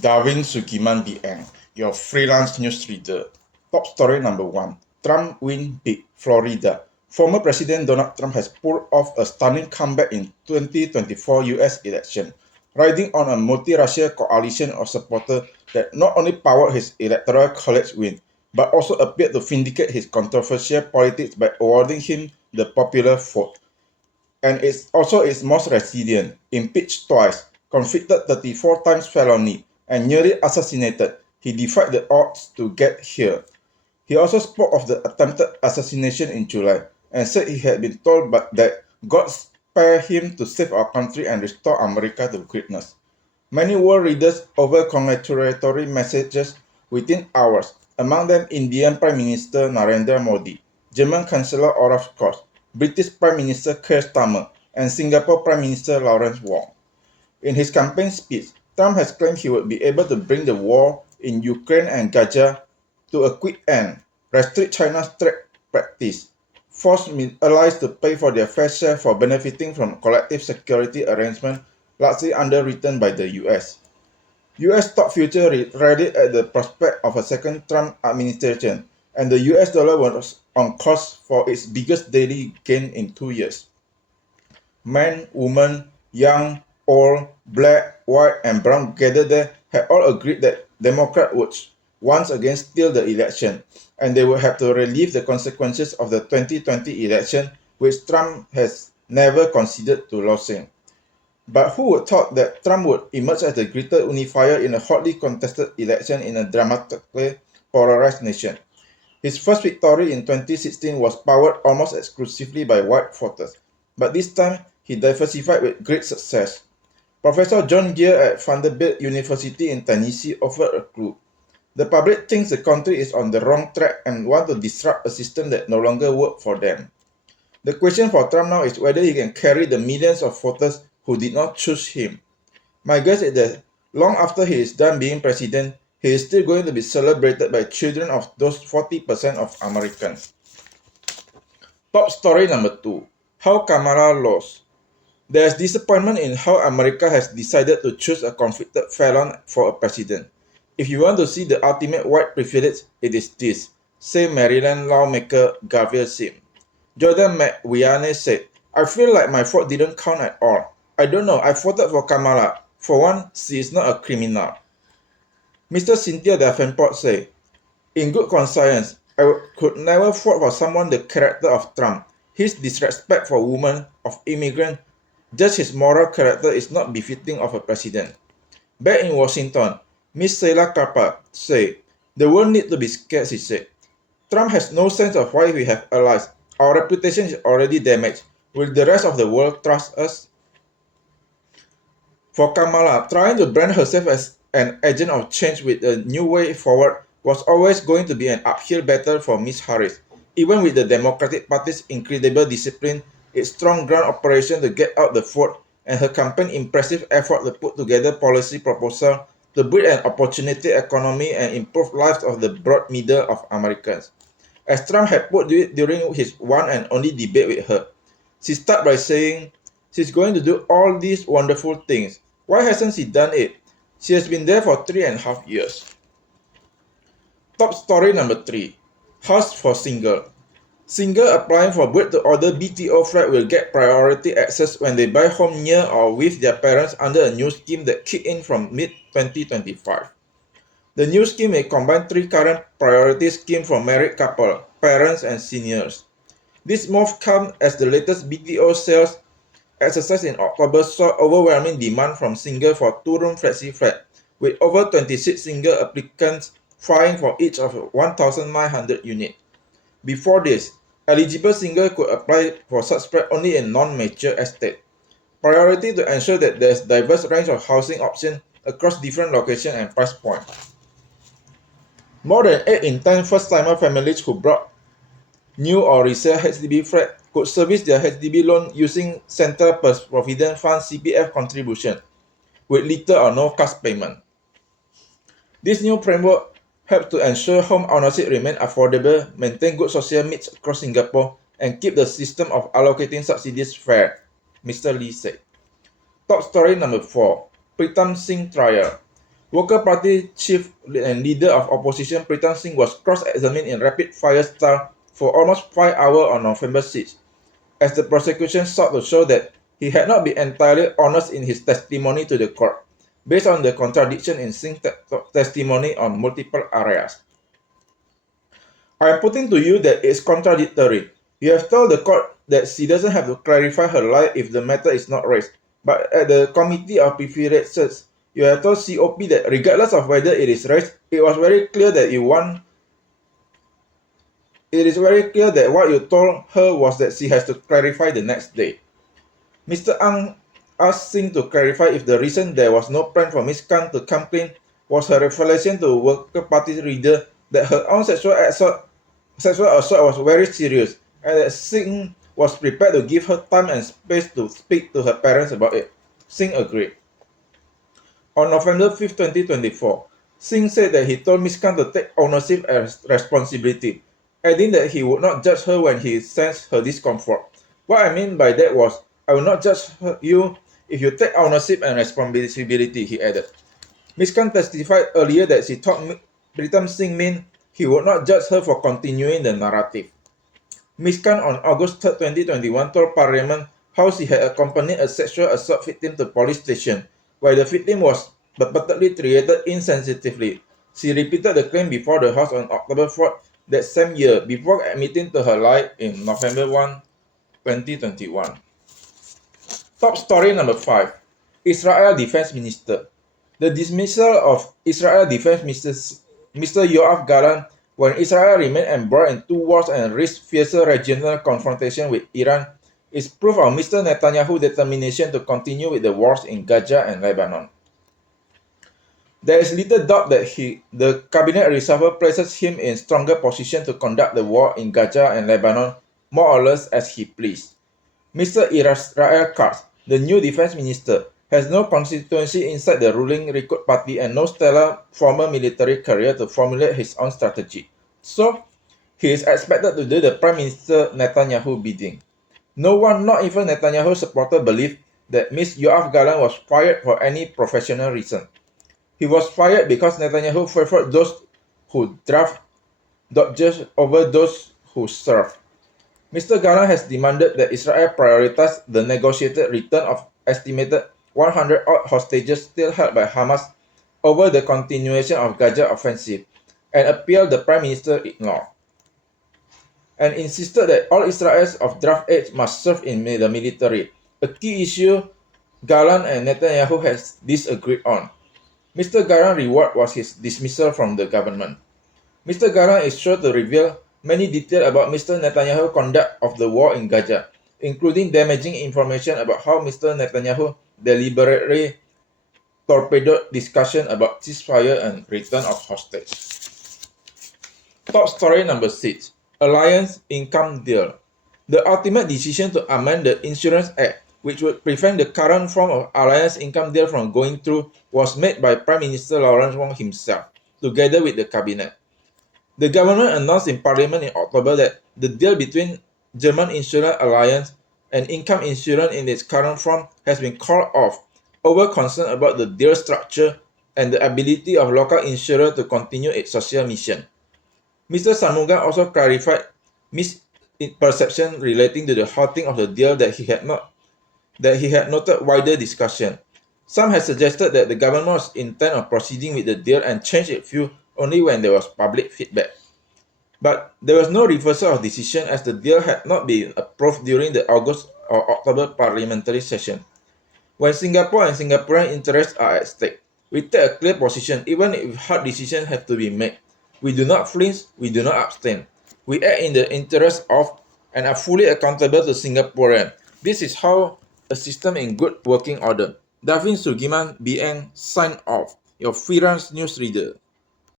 Darwin Sugiman BN, your freelance news reader. Top story number 1. Trump win big, Florida. Former President Donald Trump has pulled off a stunning comeback in 2024 US election, riding on a multi-racial coalition of supporters that not only powered his electoral college win, but also appeared to vindicate his controversial politics by awarding him the popular vote. And it's also its most resilient, impeached twice, convicted 34 times felony, and nearly assassinated. He defied the odds to get here. He also spoke of the attempted assassination in July and said he had been told that God spared him to save our country and restore America to greatness. Many world readers over congratulatory messages within hours, among them Indian Prime Minister Narendra Modi, German Chancellor Olaf Scholz, British Prime Minister Keir Starmer, and Singapore Prime Minister Lawrence Wong. In his campaign speech, Trump has claimed he would be able to bring the war in Ukraine and Gaza to a quick end, restrict China's trade practice, force allies to pay for their fair share for benefiting from collective security arrangements largely underwritten by the US. US stock futures rallied at the prospect of a second Trump administration, and the US dollar was on course for its biggest daily gain in 2 years. Men, women, young, old, black, white, and brown gathered there had all agreed that Democrats would once again steal the election, and they would have to relieve the consequences of the 2020 election, which Trump has never considered to losing. But who would thought that Trump would emerge as the greater unifier in a hotly contested election in a dramatically polarized nation? His first victory in 2016 was powered almost exclusively by white voters, but this time he diversified with great success. Professor John Gear at Vanderbilt University in Tennessee offered a clue. The public thinks the country is on the wrong track and want to disrupt a system that no longer works for them. The question for Trump now is whether he can carry the millions of voters who did not choose him. My guess is that long after he is done being president, he is still going to be celebrated by children of those 40% of Americans. Top story number 2. How Kamala lost. There is disappointment in how America has decided to choose a convicted felon for a president. If you want to see the ultimate white privilege, it is this, said Maryland lawmaker Gabriel Sim. Jordan McWiane said, I feel like my vote didn't count at all. I don't know, I voted for Kamala. For one, she is not a criminal. Mr. Cynthia Davenport said, in good conscience, I could never vote for someone the character of Trump. His disrespect for women, of immigrants, just his moral character is not befitting of a president. Back in Washington, Miss Sheila Carper said, the world needs to be scared, she said. Trump has no sense of why we have allies. Our reputation is already damaged. Will the rest of the world trust us? For Kamala, trying to brand herself as an agent of change with a new way forward was always going to be an uphill battle for Ms. Harris. Even with the Democratic Party's incredible discipline, its strong ground operation to get out the vote, and her campaign's impressive effort to put together policy proposals to build an opportunity economy and improve lives of the broad middle of Americans. As Trump had put it during his one and only debate with her, she started by saying, she's going to do all these wonderful things. Why hasn't she done it? She has been there for 3.5 years. Top story number 3. House for single. Single applying for build-to-order BTO flat will get priority access when they buy home near or with their parents under a new scheme that kicked in from mid-2025. The new scheme may combine 3 current priority schemes for married couples, parents, and seniors. This move comes as the latest BTO sales exercise in October saw overwhelming demand from singles for 2-room flexi-flat, with over 26 single applicants vying for each of 1,900 units. Before this, eligible singles could apply for such flat only in non-mature estates. Priority to ensure that there is diverse range of housing options across different locations and price points. More than 8 in 10 first-timer families who bought new or resale HDB flat could service their HDB loan using Central Provident Fund CPF contribution with little or no cash payment. This new framework helps to ensure home ownership remains affordable, maintain good social needs across Singapore, and keep the system of allocating subsidies fair, Mr. Lee said. Top story number 4. Pritam Singh trial. Worker Party chief and leader of opposition Pritam Singh was cross-examined in rapid-fire style for almost 5 hours on November 6, as the prosecution sought to show that he had not been entirely honest in his testimony to the court, based on the contradiction in Singh's testimony on multiple areas. I am putting to you that it's contradictory. You have told the court that she doesn't have to clarify her lie if the matter is not raised. But at the Committee of Preferences, you have told COP that regardless of whether it is raised, it is very clear that what you told her was that she has to clarify the next day. Mr. Ang asked Singh to clarify if the reason there was no plan for Ms. Khan to come clean was her revelation to Worker Party reader that her own sexual assault was very serious, and that Singh was prepared to give her time and space to speak to her parents about it. Singh agreed. On November 5, 2024, Singh said that he told Ms. Khan to take ownership and responsibility, adding that he would not judge her when he sensed her discomfort. What I mean by that was, I will not judge you if you take ownership and responsibility, he added. Ms. Khan testified earlier that she thought Pritam Singh meant he would not judge her for continuing the narrative. Ms. Khan on August 3, 2021 told Parliament how she had accompanied a sexual assault victim to police station, while the victim was repeatedly treated insensitively. She repeated the claim before the House on October 4 that same year, before admitting to her lie in November 1, 2021. Top story number 5. Israel Defense Minister. The dismissal of Israel Defense Minister Mr. Yoav Gallant when Israel remained embroiled in two wars and risked fiercer regional confrontation with Iran is proof of Mr. Netanyahu's determination to continue with the wars in Gaza and Lebanon. There is little doubt that the cabinet reshuffle places him in stronger position to conduct the war in Gaza and Lebanon more or less as he pleased. Mr. Israel Katz, the new defense minister, has no constituency inside the ruling Likud party and no stellar former military career to formulate his own strategy. So, he is expected to do the Prime Minister Netanyahu bidding. No one, not even Netanyahu's supporter, believed that Ms. Yoav Gallant was fired for any professional reason. He was fired because Netanyahu favored those who draft dodgers over those who serve. Mr. Gallant has demanded that Israel prioritize the negotiated return of estimated 100-odd hostages still held by Hamas over the continuation of Gaza offensive, and appeal the Prime Minister ignored, and insisted that all Israelis of draft age must serve in the military, a key issue Gallant and Netanyahu has disagreed on. Mr. Gallant's reward was his dismissal from the government. Mr. Gallant is sure to reveal many details about Mr. Netanyahu's conduct of the war in Gaza, including damaging information about how Mr. Netanyahu deliberately torpedoed discussion about ceasefire and return of hostage. Top story number 6. Alliance Income Deal. The ultimate decision to amend the Insurance Act, which would prevent the current form of Alliance Income Deal from going through, was made by Prime Minister Lawrence Wong himself, together with the cabinet. The government announced in Parliament in October that the deal between German Insurance Alliance and Income Insurance in its current form has been called off over concern about the deal structure and the ability of local insurer to continue its social mission. Mr. Shanmugam also clarified misperception relating to the halting of the deal that he had noted wider discussion. Some had suggested that the government was intent on proceeding with the deal and changed its view only when there was public feedback. But there was no reversal of decision as the deal had not been approved during the August or October parliamentary session. When Singapore and Singaporean interests are at stake, we take a clear position even if hard decisions have to be made. We do not flinch, we do not abstain. We act in the interest of and are fully accountable to Singaporeans. This is how a system in good working order. Davin Sugiman, BN, sign off. Your freelance newsreader.